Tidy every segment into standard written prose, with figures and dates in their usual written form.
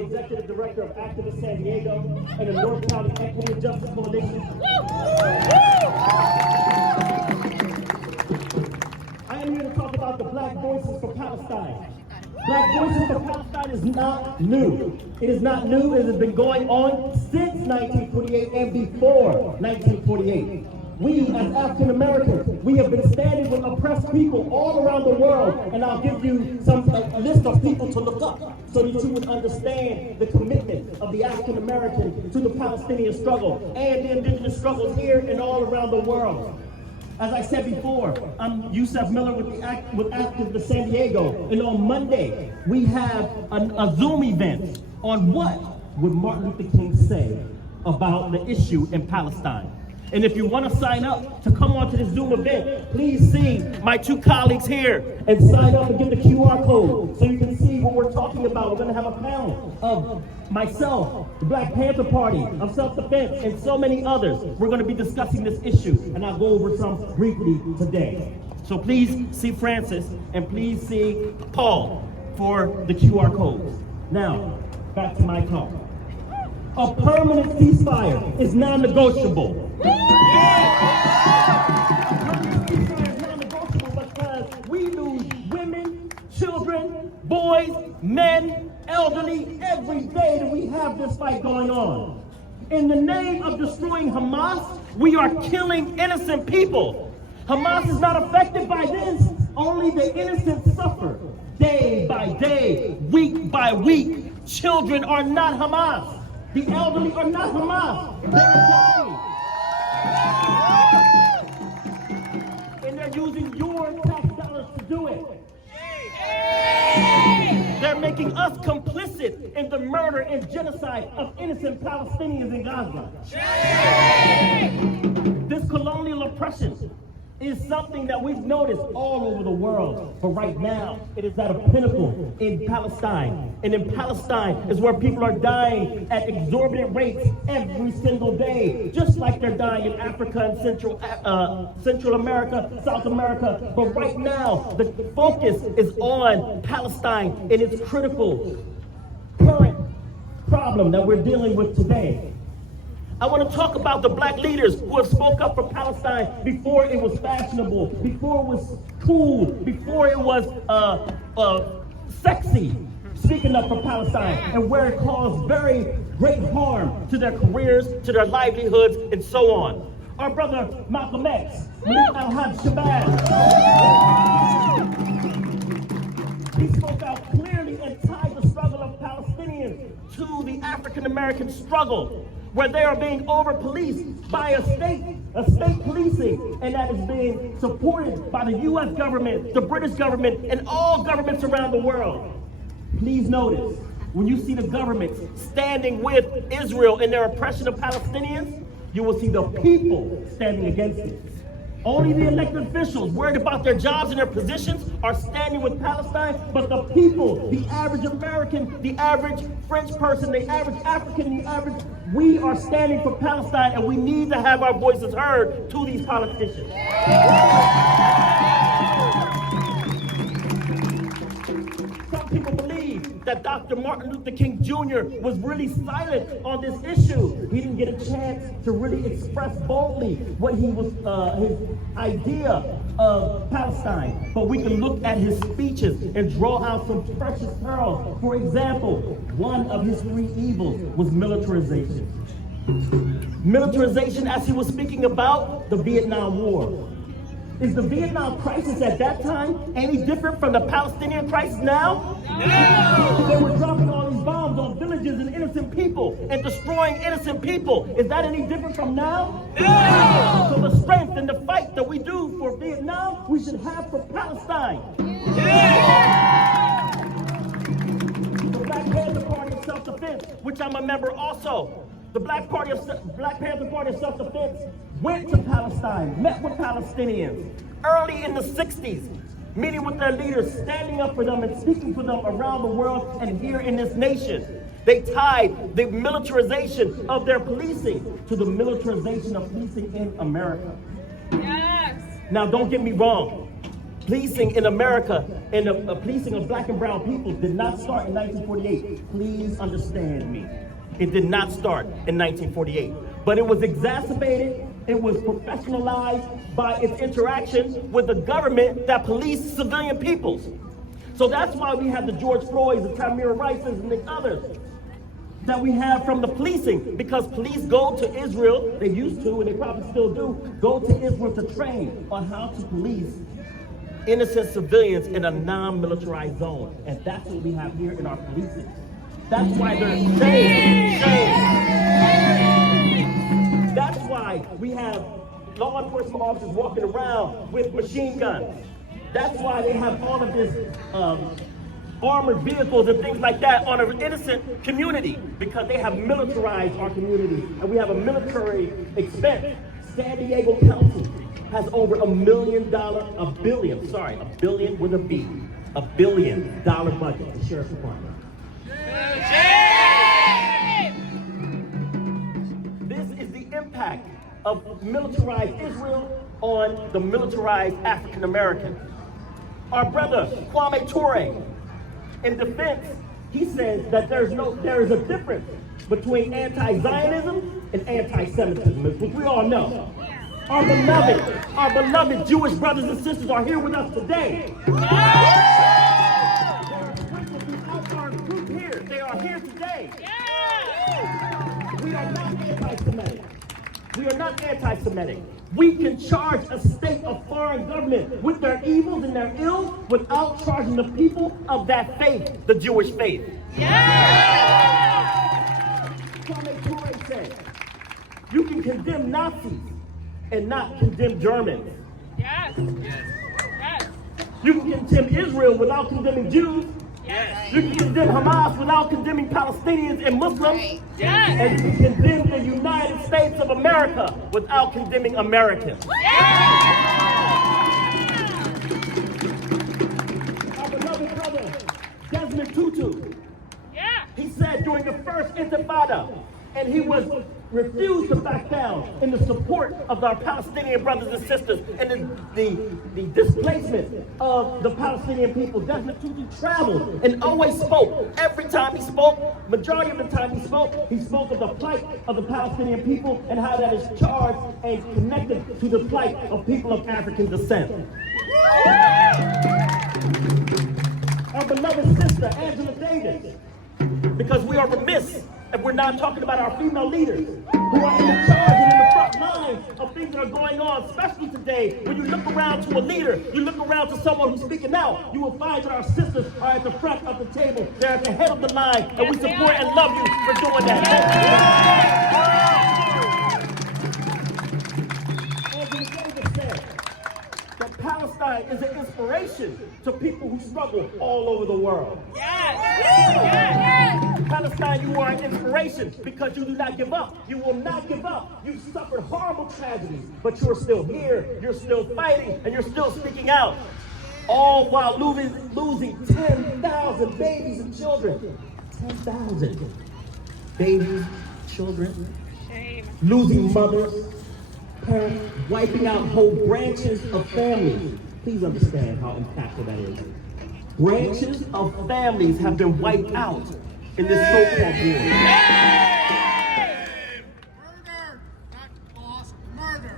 the Executive Director of Activist San Diego and the North County Equity and Justice Coalition. I am here to talk about the Black Voices for Palestine. Black Voices for Palestine is not new. It is not new. It has been going on since 1948 and before 1948. We, as African Americans, we have been standing with oppressed people all around the world, and I'll give you a list of people to look up so that you would understand the commitment of the African American to the Palestinian struggle and the indigenous struggles here and all around the world. As I said before, I'm Yusef Miller with Activist San Diego, and on Monday we have a Zoom event on what would Martin Luther King say about the issue in Palestine. And if you want to sign up to come onto this Zoom event, please see my two colleagues here and sign up and get the QR code so you can see what we're talking about. We're going to have a panel of myself, the Black Panther Party, of self-defense, and so many others. We're going to be discussing this issue, and I'll go over some briefly today. So please see Francis and please see Paul for the QR codes. Now, back to my talk. A permanent ceasefire is non-negotiable. Because we lose women, children, boys, men, elderly every day that we have this fight going on. In the name of destroying Hamas, we are killing innocent people. Hamas is not affected by this. Only the innocent suffer day by day, week by week. Children are not Hamas. The elderly are not Hamas. They're dying. And they're using your tax dollars to do it. They're making us complicit in the murder and genocide of innocent Palestinians in Gaza. This colonial oppression is something that we've noticed all over the world. But right now, it is at a pinnacle in Palestine. And in Palestine is where people are dying at exorbitant rates every single day, just like they're dying in Africa and Central America, South America. But right now, the focus is on Palestine and its critical current problem that we're dealing with today. I want to talk about the black leaders who have spoke up for Palestine before it was fashionable, before it was cool, before it was sexy, speaking up for Palestine, and where it caused very great harm to their careers, to their livelihoods, and so on. Our brother Malcolm X, Malik Al-Haj Shabazz, he spoke out clearly and tied the struggle of Palestinians to the African American struggle, where they are being over-policed by a state policing, and that is being supported by the U.S. government, the British government, and all governments around the world. Please notice, when you see the government standing with Israel in their oppression of Palestinians, you will see the people standing against it. Only the elected officials worried about their jobs and their positions are standing with Palestine, but the people, the average American, the average French person, the average African, we are standing for Palestine, and we need to have our voices heard to these politicians. Some people believe that Dr. Martin Luther King Jr. was really silent on this issue. He didn't get a chance to really express boldly what he was, his idea of Palestine. But we can look at his speeches and draw out some precious pearls. For example, one of his three evils was militarization. Militarization, as he was speaking about the Vietnam War. Is the Vietnam crisis at that time any different from the Palestinian crisis now? No! They were dropping all these bombs on villages and innocent people and destroying innocent people. Is that any different from now? No! So the strength and the fight that we do for Vietnam, we should have for Palestine. Yeah! The Black Panther Party of Self-Defense, which I'm a member also. The Black Panther Party of Self-Defense went to Palestine, met with Palestinians early in the 60s, meeting with their leaders, standing up for them and speaking for them around the world and here in this nation. They tied the militarization of their policing to the militarization of policing in America. Yes. Now, don't get me wrong. Policing in America and the policing of black and brown people did not start in 1948. Please understand me. It did not start in 1948. But it was exacerbated, it was professionalized by its interaction with the government that policed civilian peoples. So that's why we have the George Floyds, the Tamir Rices, and the others that we have from the policing, because police go to Israel, they used to, and they probably still do, go to Israel to train on how to police innocent civilians in a non-militarized zone. And that's what we have here in our policing. That's why they're shame. That's why we have law enforcement officers walking around with machine guns. That's why they have all of this armored vehicles and things like that on an innocent community, because they have militarized our community, and we have a military expense. San Diego County has over $1 billion with a B, $1 billion budget, the Sheriff's Department. This is the impact of militarized Israel on the militarized African American. Our brother Kwame Ture, in defense, he says that there is a difference between anti-Zionism and anti-Semitism, which we all know. Our beloved Jewish brothers and sisters are here with us today. Our group here, they are here today. We are not anti-Semitic. We are not anti-Semitic. We can charge a state of foreign government with their evils and their ills without charging the people of that faith, the Jewish faith. Kwame Ture said, you can condemn Nazis and not condemn Germans. Yes. You can condemn Israel without condemning Jews. Yes. You can condemn Hamas without condemning Palestinians and Muslims. Yes. And you can condemn the United States of America without condemning Americans. Our beloved brother, Desmond Tutu, he said during the first Intifada, and he was refused to back down in the support of our Palestinian brothers and sisters and the displacement of the Palestinian people. Desmond Tutu traveled and always spoke. Every time he spoke, majority of the time he spoke of the plight of the Palestinian people and how that is charged and connected to the plight of people of African descent. Our beloved sister, Angela Davis, because we are remiss if we're not talking about our female leaders who are in the charge and in the front lines of things that are going on, especially today. When you look around to a leader, you look around to someone who's speaking out, you will find that our sisters are at the front of the table. They're at the head of the line, and we support and love you for doing that. Angela Davis said that Palestine is an inspiration to people who struggle all over the world. Palestine, you are an inspiration because you do not give up. You will not give up. You've suffered horrible tragedies, but you're still here. You're still fighting, and you're still speaking out. All while losing 10,000 babies and children. 10,000 babies, children. Shame. Losing mothers, parents, wiping out whole branches of families. Please understand how impactful that is. Branches of families have been wiped out in this so-called war. Murder, not lost, murder.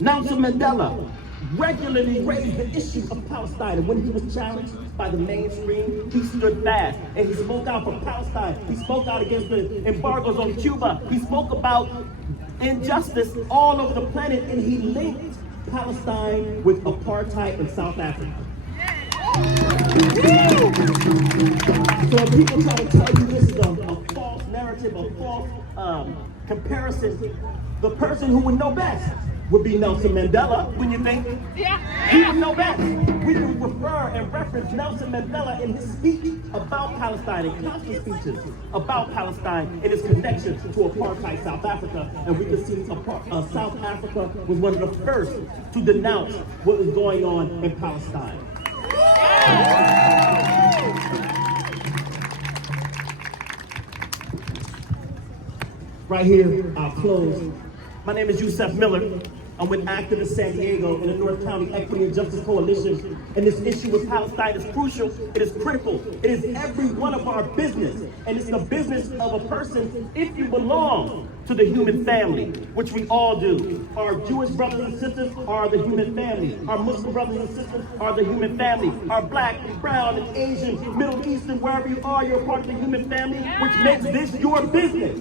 Nelson Mandela regularly raised the issue of Palestine, and when he was challenged by the mainstream, he stood fast and he spoke out for Palestine. He spoke out against the embargoes on Cuba. He spoke about injustice all over the planet, and he linked Palestine with apartheid in South Africa. So when people try to tell you this is a false narrative, a false comparison, the person who would know best would be Nelson Mandela, wouldn't you think? Yeah. He would know best. We can refer and reference Nelson Mandela in his speech about Palestine and constant speeches about Palestine and its connection to apartheid South Africa. And we can see South Africa was one of the first to denounce what was going on in Palestine. Right here, I'll close. My name is Yusef Miller. I'm with activist San Diego and the North County Equity and Justice Coalition. And this issue with Palestine is crucial, it is critical, it is every one of our business. And it's the business of a person if you belong to the human family, which we all do. Our Jewish brothers and sisters are the human family. Our Muslim brothers and sisters are the human family. Our black and brown and Asian, Middle Eastern, wherever you are, you're part of the human family, which makes this your business.